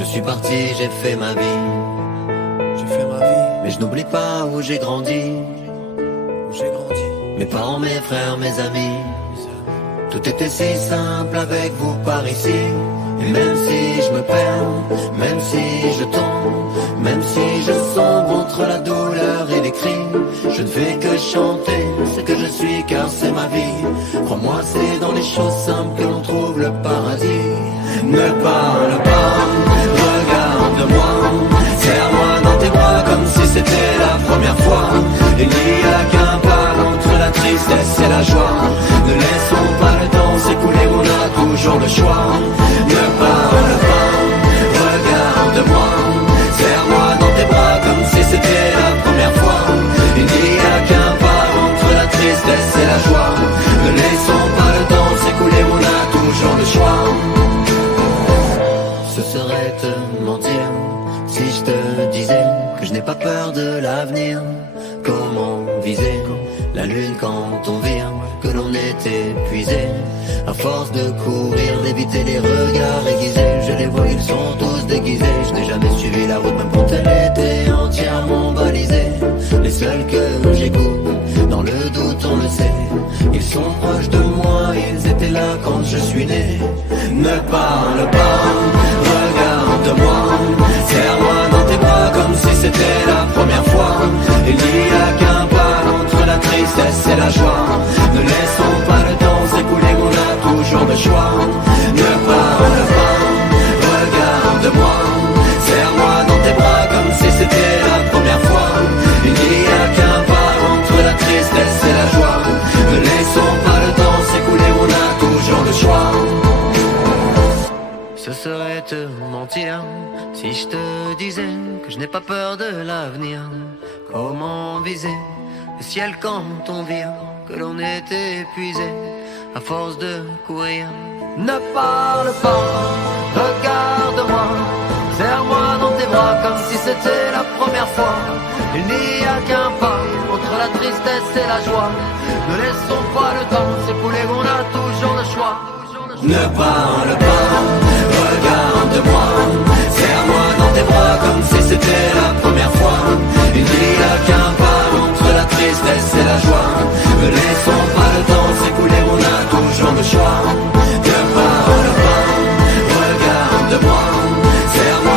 Je suis parti, j'ai fait ma vie. Mais je n'oublie pas où j'ai grandi. Mes parents, mes frères, mes amis. Tout était si simple avec vous par ici. Et même si je me perds, même si je tombe, même si je sombre entre la douleur et les cris, je ne fais que chanter ce que je suis car c'est ma vie. Crois-moi, c'est dans les choses simples que l'on trouve le paradis. Ne parle pas, regarde-moi, serre-moi dans tes bras comme si c'était la première fois. Il n'y a qu'un pas entre la tristesse et la joie. Ne laissons pas le temps s'écouler, on a toujours le choix. Ne parle pas, regarde-moi, serre-moi dans tes bras comme si c'était la première fois. Il n'y a qu'un pas entre la tristesse et la joie. Ne laissons pas le temps s'écouler, on a toujours le choix. Ce serait te mentir si je te disais que je n'ai pas peur de l'avenir. Comment viser la lune quand on vire, que l'on est épuisé à force de courir, d'éviter les regards aiguisés. Je les vois, ils sont tous déguisés. Je n'ai jamais suivi la route même quand elle était entièrement balisée. Les seuls que j'écoute, dans le doute on le sait, ils sont proches de moi, ils étaient là quand je suis né. Ne parle pas, regarde-moi, serre-moi dans tes bras comme si c'était la première fois. Il n'y a qu'un pas entre la tristesse et la joie. Ne laissons pas le temps s'écouler, on a toujours le choix. Ne parle pas, regarde-moi, serre-moi dans tes bras comme si c'était la première fois. Il n'y a qu'un pas entre la tristesse et la joie. Ne laissons pas le temps s'écouler, on a toujours le choix. Ce serait te mentir si je te disais que je n'ai pas peur de l'avenir. Comment viser le ciel quand on vire, que l'on est épuisé à force de courir. Ne parle pas, regarde-moi, serre-moi dans tes bras comme si c'était la première fois. Il n'y a qu'un pas entre la tristesse et la joie. Ne laissons pas le temps s'écouler, on a toujours le choix. Ne parle pas, regarde-moi, serre-moi dans tes bras comme si c'était la première fois. Il n'y a qu'un pas entre la tristesse et la joie. Ne laissons pas le temps s'écouler, on a toujours le choix. Ne parle pas, regarde-moi, serre-moi